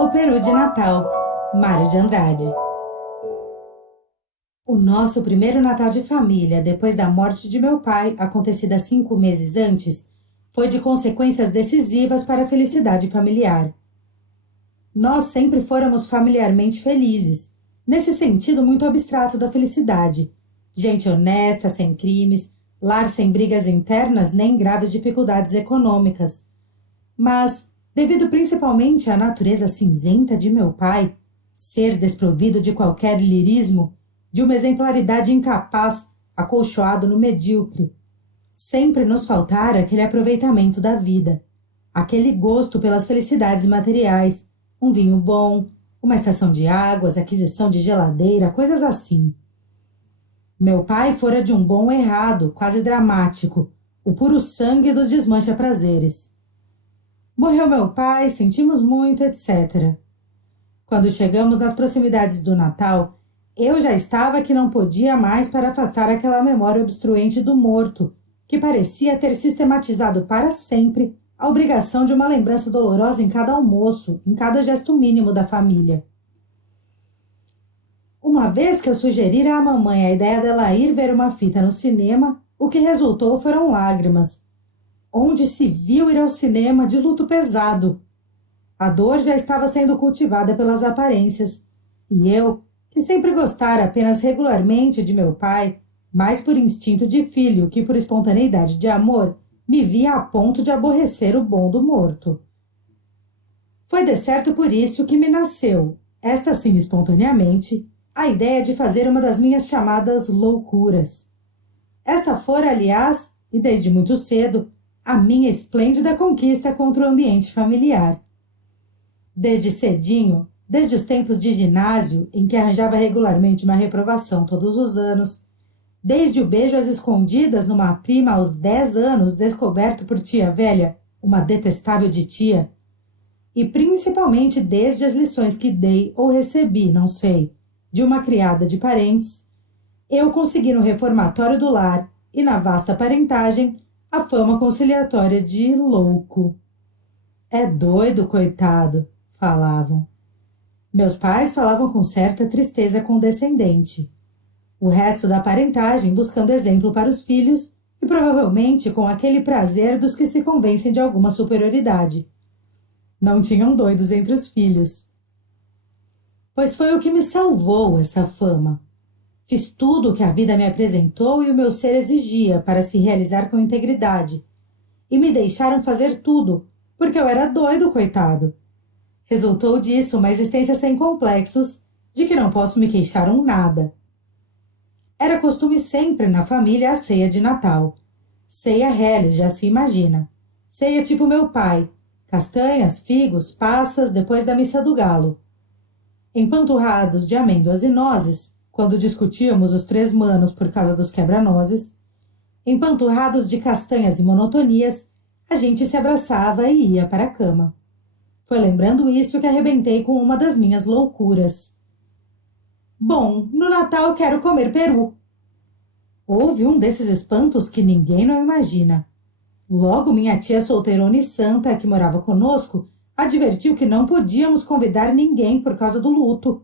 O Peru de Natal, Mário de Andrade. O nosso primeiro Natal de família, depois da morte de meu pai, acontecida 5 meses antes, foi de consequências decisivas para a felicidade familiar. Nós sempre fôramos familiarmente felizes, nesse sentido muito abstrato da felicidade. Gente honesta, sem crimes, lar sem brigas internas nem graves dificuldades econômicas. Mas, devido principalmente à natureza cinzenta de meu pai, ser desprovido de qualquer lirismo, de uma exemplaridade incapaz, acolchoado no medíocre, sempre nos faltara aquele aproveitamento da vida, aquele gosto pelas felicidades materiais, um vinho bom, uma estação de águas, aquisição de geladeira, coisas assim. Meu pai fora de um bom errado, quase dramático, o puro sangue dos desmancha-prazeres. Morreu meu pai, sentimos muito, etc. Quando chegamos nas proximidades do Natal, eu já estava que não podia mais para afastar aquela memória obstruente do morto, que parecia ter sistematizado para sempre a obrigação de uma lembrança dolorosa em cada almoço, em cada gesto mínimo da família. Uma vez que eu sugerira à mamãe a ideia dela ir ver uma fita no cinema, o que resultou foram lágrimas. Onde se viu ir ao cinema de luto pesado? A dor já estava sendo cultivada pelas aparências, e eu, que sempre gostara apenas regularmente de meu pai, mais por instinto de filho que por espontaneidade de amor, me via a ponto de aborrecer o bom do morto. Foi de certo por isso que me nasceu, esta sim espontaneamente, a ideia de fazer uma das minhas chamadas loucuras. Esta fora, aliás, e desde muito cedo, a minha esplêndida conquista contra o ambiente familiar. Desde cedinho, desde os tempos de ginásio, em que arranjava regularmente uma reprovação todos os anos, desde o beijo às escondidas numa prima aos 10 anos, descoberto por tia velha, uma detestável de tia, e principalmente desde as lições que dei ou recebi, não sei, de uma criada de parentes, eu consegui no reformatório do lar e na vasta parentagem a fama conciliatória de louco. É doido, coitado, falavam. Meus pais falavam com certa tristeza condescendente. O resto da parentagem buscando exemplo para os filhos e provavelmente com aquele prazer dos que se convencem de alguma superioridade. Não tinham doidos entre os filhos. Pois foi o que me salvou essa fama. Fiz tudo o que a vida me apresentou e o meu ser exigia para se realizar com integridade. E me deixaram fazer tudo, porque eu era doido, coitado. Resultou disso uma existência sem complexos, de que não posso me queixar nada. Era costume sempre na família a ceia de Natal. Ceia reles, já se imagina. Ceia tipo meu pai. Castanhas, figos, passas, depois da missa do galo. Empanturrados de amêndoas e nozes, quando discutíamos os 3 manos por causa dos quebra-nozes, empanturrados de castanhas e monotonias, a gente se abraçava e ia para a cama. Foi lembrando isso que arrebentei com uma das minhas loucuras. Bom, no Natal eu quero comer peru. Houve um desses espantos que ninguém não imagina. Logo minha tia solteirona e santa, que morava conosco, advertiu que não podíamos convidar ninguém por causa do luto.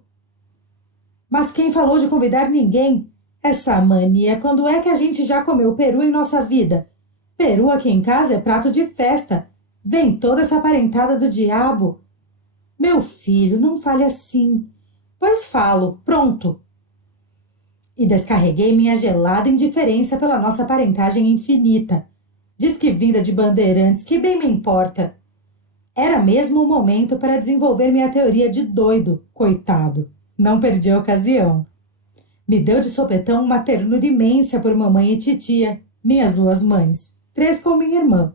Mas quem falou de convidar ninguém? Essa mania, quando é que a gente já comeu peru em nossa vida? Peru aqui em casa é prato de festa. Vem toda essa parentada do diabo. Meu filho, não fale assim. Pois falo, pronto. E descarreguei minha gelada indiferença pela nossa parentagem infinita. Diz que vinda de bandeirantes, que bem me importa. Era mesmo o momento para desenvolver minha teoria de doido, coitado. Não perdi a ocasião. Me deu de sopetão uma ternura imensa por mamãe e titia, minhas 2 mães, 3 com minha irmã.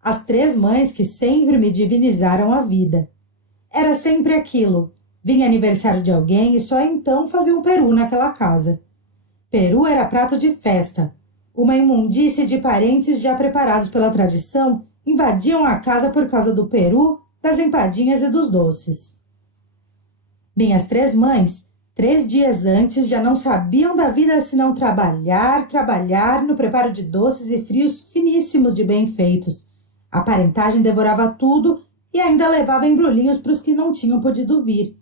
As 3 mães que sempre me divinizaram a vida. Era sempre aquilo. Vinha aniversário de alguém e só então fazia um peru naquela casa. Peru era prato de festa. Uma imundície de parentes já preparados pela tradição invadiam a casa por causa do peru, das empadinhas e dos doces. Minhas 3 mães, 3 dias antes, já não sabiam da vida senão trabalhar no preparo de doces e frios finíssimos de bem feitos. A parentagem devorava tudo e ainda levava embrulhinhos para os que não tinham podido vir.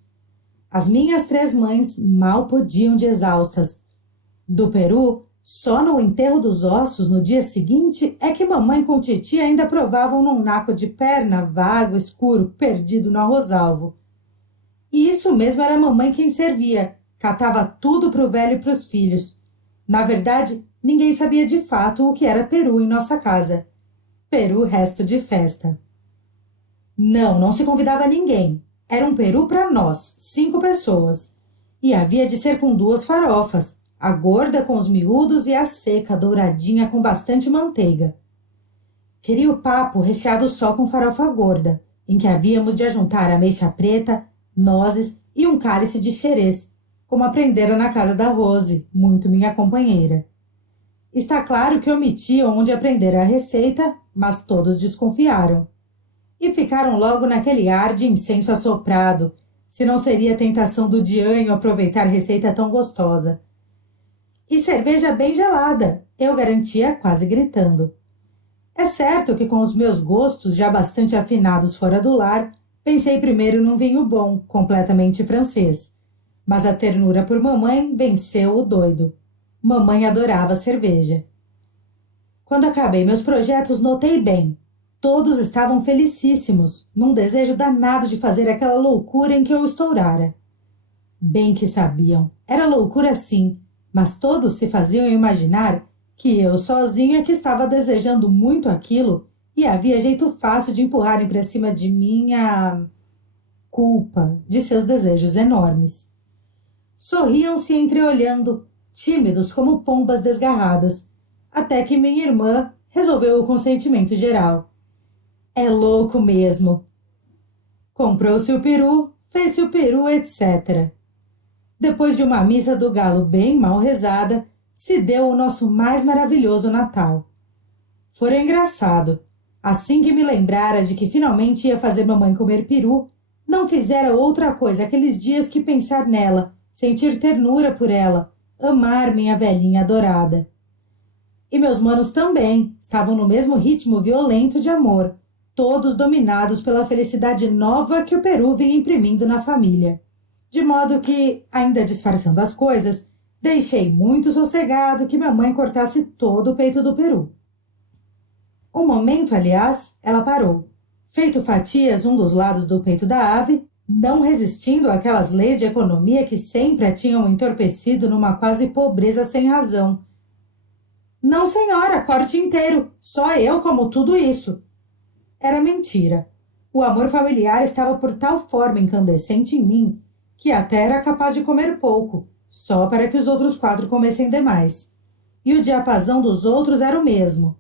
As minhas 3 mães mal podiam de exaustas. Do Peru, só no enterro dos ossos, no dia seguinte, é que mamãe com titi ainda provavam num naco de perna vago, escuro, perdido no arrosalvo. E isso mesmo era a mamãe quem servia, catava tudo para o velho e para os filhos. Na verdade, ninguém sabia de fato o que era peru em nossa casa. Peru resto de festa. Não se convidava ninguém. Era um peru para nós, 5 pessoas. E havia de ser com 2 farofas, a gorda com os miúdos e a seca, douradinha com bastante manteiga. Queria o papo recheado só com farofa gorda, em que havíamos de ajuntar ameixa preta, nozes e um cálice de xerez, como aprendera na casa da Rose, muito minha companheira. Está claro que omiti onde aprendera a receita, mas todos desconfiaram. E ficaram logo naquele ar de incenso assoprado, se não seria a tentação do dianho aproveitar receita tão gostosa. E cerveja bem gelada, eu garantia quase gritando. É certo que com os meus gostos já bastante afinados fora do lar, pensei primeiro num vinho bom, completamente francês. Mas a ternura por mamãe venceu o doido. Mamãe adorava cerveja. Quando acabei meus projetos, notei bem. Todos estavam felicíssimos, num desejo danado de fazer aquela loucura em que eu estourara. Bem que sabiam, era loucura sim, mas todos se faziam imaginar que eu sozinho é que estava desejando muito aquilo e havia jeito fácil de empurrarem para cima de mim a culpa de seus desejos enormes. Sorriam-se entreolhando, tímidos como pombas desgarradas, até que minha irmã resolveu o consentimento geral. É louco mesmo. Comprou-se o peru, fez-se o peru, etc. Depois de uma missa do galo bem mal rezada, se deu o nosso mais maravilhoso Natal. Fora engraçado. Assim que me lembrara de que finalmente ia fazer mamãe comer peru, não fizera outra coisa aqueles dias que pensar nela, sentir ternura por ela, amar minha velhinha adorada. E meus manos também estavam no mesmo ritmo violento de amor, todos dominados pela felicidade nova que o peru vinha imprimindo na família. De modo que, ainda disfarçando as coisas, deixei muito sossegado que minha mãe cortasse todo o peito do peru. Um momento, aliás, ela parou, feito fatias um dos lados do peito da ave, não resistindo àquelas leis de economia que sempre a tinham entorpecido numa quase pobreza sem razão. Não, senhora, corte inteiro, só eu como tudo isso. Era mentira. O amor familiar estava por tal forma incandescente em mim que até era capaz de comer pouco, só para que os outros 4 comessem demais. E o diapasão dos outros era o mesmo.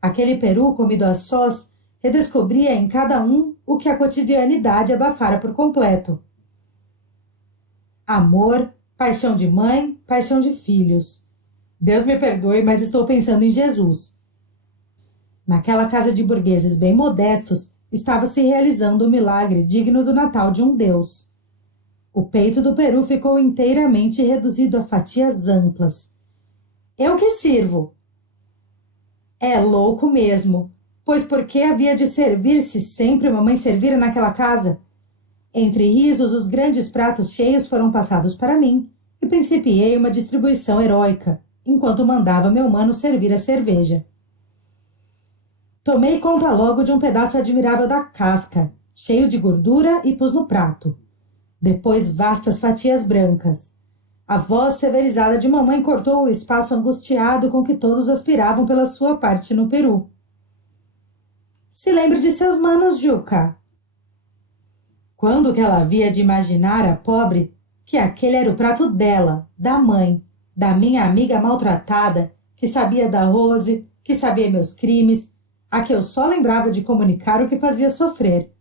Aquele peru comido a sós redescobria em cada um o que a cotidianidade abafara por completo. Amor, paixão de mãe, paixão de filhos. Deus me perdoe, mas estou pensando em Jesus. Naquela casa de burgueses bem modestos, estava se realizando um milagre digno do Natal de um Deus. O peito do peru ficou inteiramente reduzido a fatias amplas. Eu que sirvo. É louco mesmo, pois por que havia de servir se sempre mamãe servira naquela casa? Entre risos, os grandes pratos cheios foram passados para mim e principiei uma distribuição heróica, enquanto mandava meu mano servir a cerveja. Tomei conta logo de um pedaço admirável da casca, cheio de gordura, e pus no prato. Depois vastas fatias brancas. A voz severizada de mamãe cortou o espaço angustiado com que todos aspiravam pela sua parte no peru. Se lembre de seus manos, Juca. Quando que ela havia de imaginar, a pobre, que aquele era o prato dela, da mãe, da minha amiga maltratada, que sabia da Rose, que sabia meus crimes, a que eu só lembrava de comunicar o que fazia sofrer.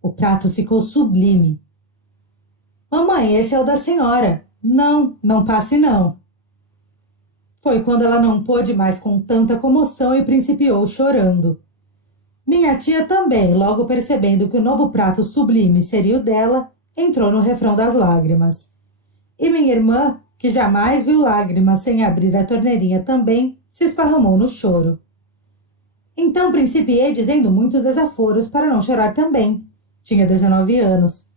O prato ficou sublime. Mamãe, esse é o da senhora. Não passe não. Foi quando ela não pôde mais com tanta comoção e principiou chorando. Minha tia também, logo percebendo que o novo prato sublime seria o dela, entrou no refrão das lágrimas. E minha irmã, que jamais viu lágrimas sem abrir a torneirinha também, se esparramou no choro. Então principiei dizendo muitos desaforos para não chorar também. Tinha 19 anos.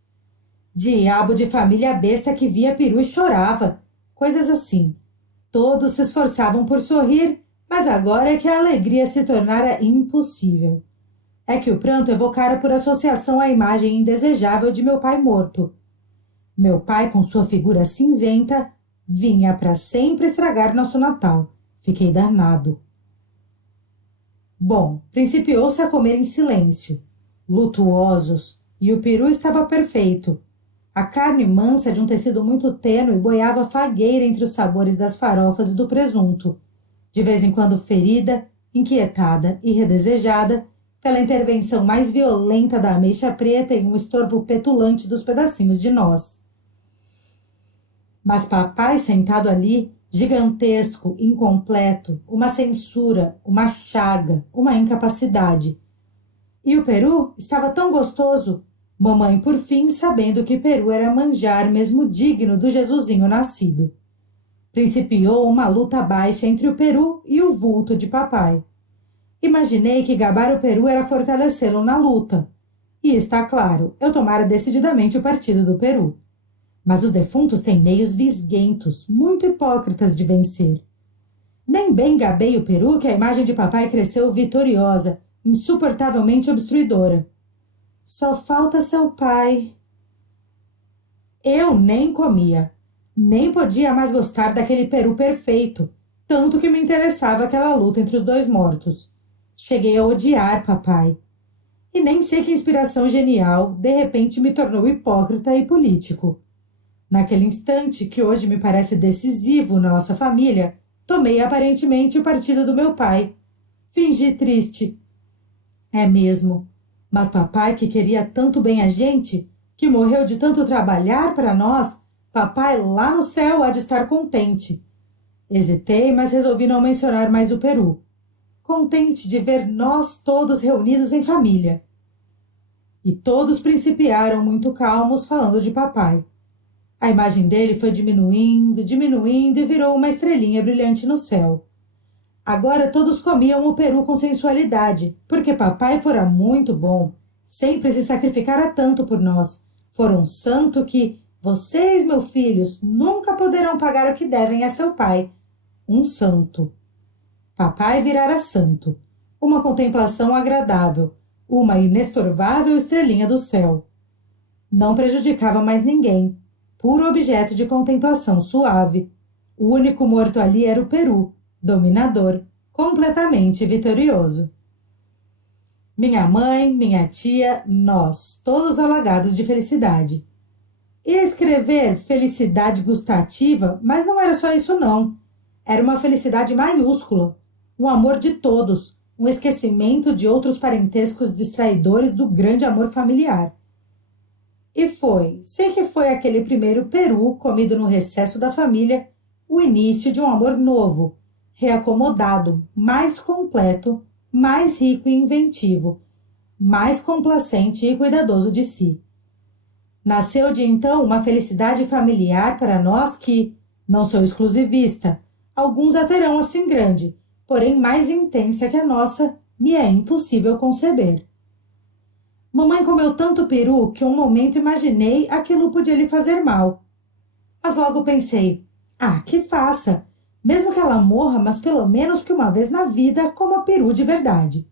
Diabo de família besta que via peru e chorava. Coisas assim. Todos se esforçavam por sorrir, mas agora é que a alegria se tornara impossível. É que o pranto evocara por associação a imagem indesejável de meu pai morto. Meu pai, com sua figura cinzenta, vinha para sempre estragar nosso Natal. Fiquei danado. Bom, principiou-se a comer em silêncio, lutuosos, e o peru estava perfeito. A carne mansa de um tecido muito tênue boiava fagueira entre os sabores das farofas e do presunto, de vez em quando ferida, inquietada e redesejada pela intervenção mais violenta da ameixa preta em um estorvo petulante dos pedacinhos de noz. Mas papai sentado ali, gigantesco, incompleto, uma censura, uma chaga, uma incapacidade. E o peru estava tão gostoso, mamãe por fim sabendo que peru era manjar mesmo digno do Jesusinho nascido. Principiou uma luta baixa entre o peru e o vulto de papai. Imaginei que gabar o peru era fortalecê-lo na luta. E está claro, eu tomara decididamente o partido do peru. Mas os defuntos têm meios visguentos, muito hipócritas de vencer. Nem bem gabei o peru que a imagem de papai cresceu vitoriosa, insuportavelmente obstruidora. Só falta seu pai. Eu nem comia, nem podia mais gostar daquele peru perfeito, tanto que me interessava aquela luta entre os dois mortos. Cheguei a odiar papai. E nem sei que inspiração genial, de repente, me tornou hipócrita e político. Naquele instante, que hoje me parece decisivo na nossa família, tomei aparentemente o partido do meu pai. Fingi triste. É mesmo. Mas papai, que queria tanto bem a gente, que morreu de tanto trabalhar para nós, papai lá no céu há de estar contente. Hesitei, mas resolvi não mencionar mais o peru. Contente de ver nós todos reunidos em família. E todos principiaram muito calmos falando de papai. A imagem dele foi diminuindo, diminuindo e virou uma estrelinha brilhante no céu. Agora todos comiam o peru com sensualidade, porque papai fora muito bom, sempre se sacrificara tanto por nós. Fora um santo que, vocês, meus filhos, nunca poderão pagar o que devem a seu pai. Um santo. Papai virara santo. Uma contemplação agradável, uma inestorvável estrelinha do céu. Não prejudicava mais ninguém. Puro objeto de contemplação suave. O único morto ali era o peru, dominador, completamente vitorioso. Minha mãe, minha tia, nós, todos alagados de felicidade. Ia escrever felicidade gustativa, mas não era só isso não. Era uma felicidade maiúscula, um amor de todos, um esquecimento de outros parentescos distraidores do grande amor familiar. E sei que foi aquele primeiro peru comido no recesso da família, o início de um amor novo, reacomodado, mais completo, mais rico e inventivo, mais complacente e cuidadoso de si. Nasceu de então uma felicidade familiar para nós que, não sou exclusivista, alguns a terão assim grande, porém mais intensa que a nossa, me é impossível conceber. Mamãe comeu tanto peru que um momento imaginei aquilo podia lhe fazer mal. Mas logo pensei, que faça, mesmo que ela morra, mas pelo menos que uma vez na vida coma peru de verdade.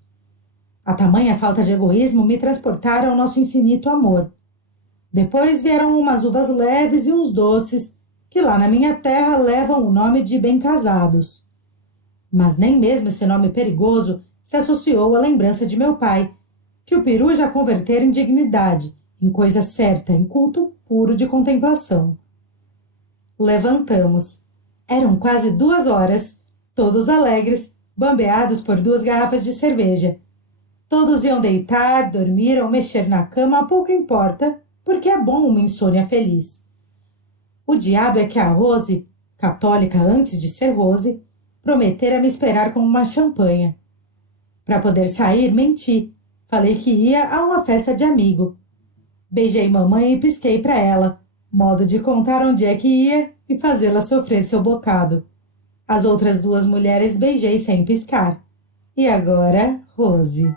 A tamanha falta de egoísmo me transportara ao nosso infinito amor. Depois vieram umas uvas leves e uns doces, que lá na minha terra levam o nome de bem-casados. Mas nem mesmo esse nome perigoso se associou à lembrança de meu pai, que o peru já convertera em dignidade, em coisa certa, em culto puro de contemplação. Levantamos. Eram quase 2 horas, todos alegres, bambeados por 2 garrafas de cerveja. Todos iam deitar, dormir ou mexer na cama, pouco importa, porque é bom uma insônia feliz. O diabo é que a Rose, católica antes de ser Rose, prometera me esperar com uma champanha. Para poder sair, menti. Falei que ia a uma festa de amigo. Beijei mamãe e pisquei para ela, modo de contar onde é que ia e fazê-la sofrer seu bocado. As outras 2 mulheres beijei sem piscar. E agora, Rose.